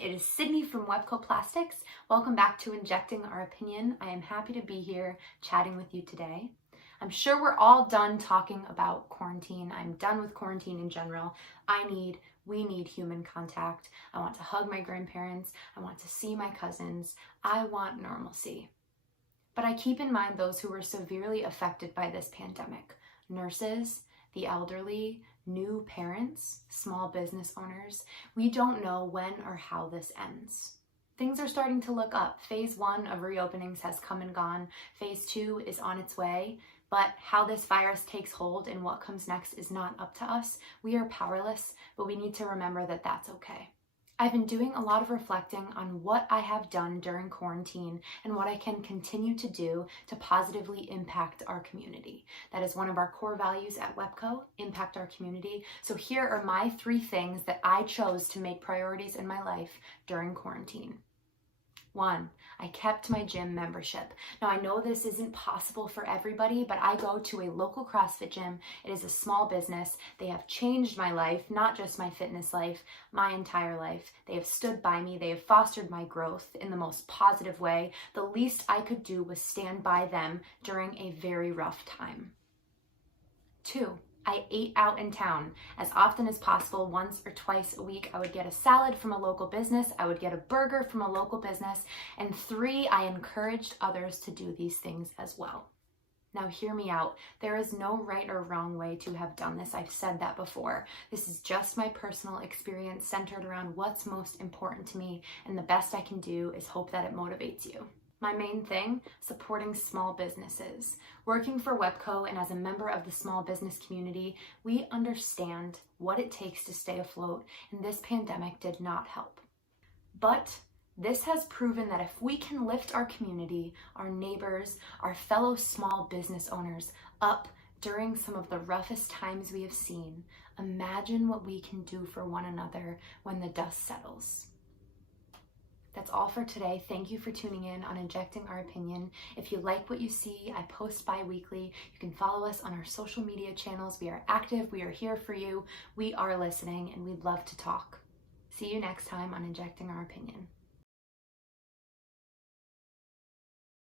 It is Sydney from Wepco Plastics. Welcome back to Injecting Our Opinion. I am happy to be here chatting with you today. I'm sure we're all done talking about quarantine. I'm done with quarantine in general. We need human contact. I want to hug my grandparents. I want to see my cousins. I want normalcy. But I keep in mind those who were severely affected by this pandemic. Nurses, the elderly, new parents, small business owners. We don't know when or how this ends. Things are starting to look up. Phase 1 of reopenings has come and gone. Phase 2 is on its way. But how this virus takes hold and what comes next is not up to us. We are powerless, but we need to remember that that's okay. I've been doing a lot of reflecting on what I have done during quarantine and what I can continue to do to positively impact our community. That is one of our core values at Wepco, impact our community. So here are my 3 things that I chose to make priorities in my life during quarantine. 1, I kept my gym membership. Now I know this isn't possible for everybody, but I go to a local CrossFit gym. It is a small business. They have changed my life, not just my fitness life, my entire life. They have stood by me. They have fostered my growth in the most positive way. The least I could do was stand by them during a very rough time. 2, I ate out in town as often as possible. Once or twice a week, I would get a salad from a local business. I would get a burger from a local business. And 3, I encouraged others to do these things as well. Now hear me out. There is no right or wrong way to have done this. I've said that before. This is just my personal experience centered around what's most important to me. And the best I can do is hope that it motivates you. My main thing, supporting small businesses. Working for Wepco and as a member of the small business community, we understand what it takes to stay afloat, and this pandemic did not help. But this has proven that if we can lift our community, our neighbors, our fellow small business owners up during some of the roughest times we have seen, imagine what we can do for one another when the dust settles. That's all for today. Thank you for tuning in on Injecting Our Opinion. If you like what you see, I post bi-weekly. You can follow us on our social media channels. We are active. We are here for you. We are listening, and we'd love to talk. See you next time on Injecting Our Opinion.